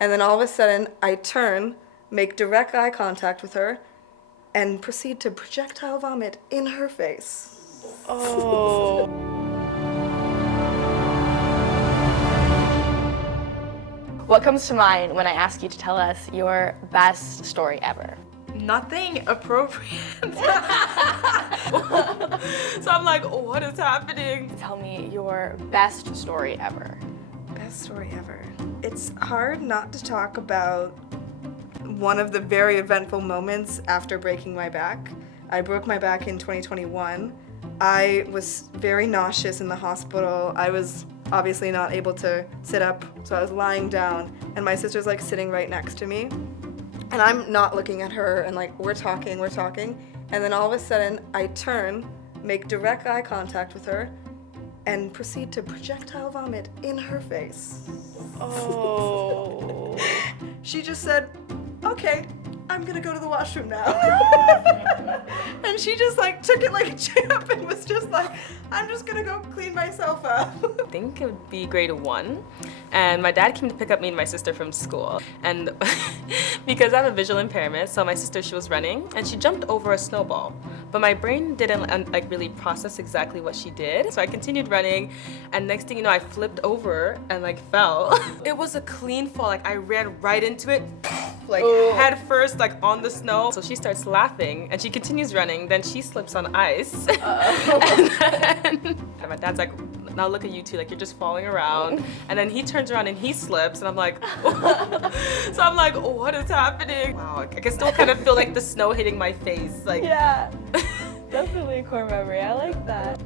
And then all of a sudden, I turn, make direct eye contact with her, and proceed to projectile vomit in her face. Oh. What comes to mind when I ask you to tell us your best story ever? Nothing appropriate. So I'm like, what is happening? Tell me your best story ever. Best story ever. It's hard not to talk about one of the very eventful moments after breaking my back. I broke my back in 2021. I was very nauseous in the hospital. I was obviously not able to sit up, so I was lying down, and my sister's like sitting right next to me. And I'm not looking at her, and like we're talking, and then all of a sudden I turn, make direct eye contact with her, and proceed to projectile vomit in her face. Oh. She just said, "Okay, I'm gonna go to the washroom now." And she just like took it like a champ and was just like, "I'm just gonna go clean myself up." I think it would be grade 1, and my dad came to pick up me and my sister from school, and because I have a visual impairment, so my sister, she was running and she jumped over a snowball, but my brain didn't like really process exactly what she did, so I continued running, and next thing you know, I flipped over and like fell. It was a clean fall, like I ran right into it, like head first, like on the snow. So she starts laughing and she continues running, then she slips on ice. And my dad's like, "Now look at you two, like you're just falling around." And then he turns around and he slips, and I'm like, so I'm like, what is happening? Wow, I can still kind of feel like the snow hitting my face, like. Yeah, definitely a core memory. I like that.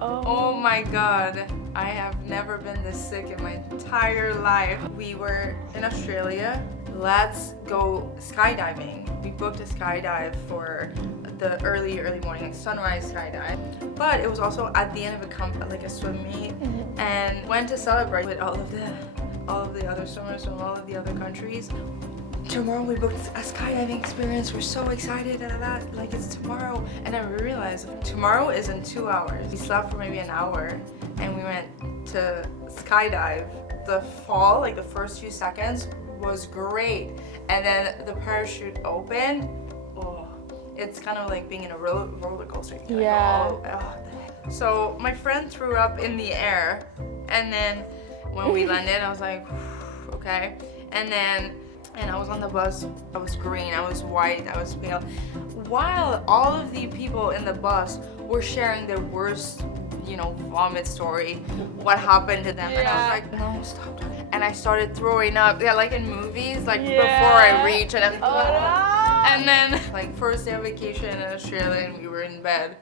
Oh my god, I have never been this sick in my entire life. We were in Australia. Let's go skydiving. We booked a skydive for the early morning, like sunrise skydive. But it was also at the end of a swim meet, and went to celebrate with all of the other swimmers from all of the other countries. Tomorrow we booked a skydiving experience. We're so excited at that. Like it's tomorrow. And then we realized tomorrow is in 2 hours. We slept for maybe an hour and we went to skydive. The fall, like the first few seconds, was great. And then the parachute opened. Oh, it's kind of like being in a roller coaster. You're like, Yeah. oh. So my friend threw up in the air. And then when we landed, I was like, okay. And I was on the bus, I was green, I was white, I was pale. While all of the people in the bus were sharing their worst, vomit story, what happened to them. And I was like, no, stop. And I started throwing up, like in movies, like before I reach, and I'm, and then like first day of vacation in Australia, and we were in bed.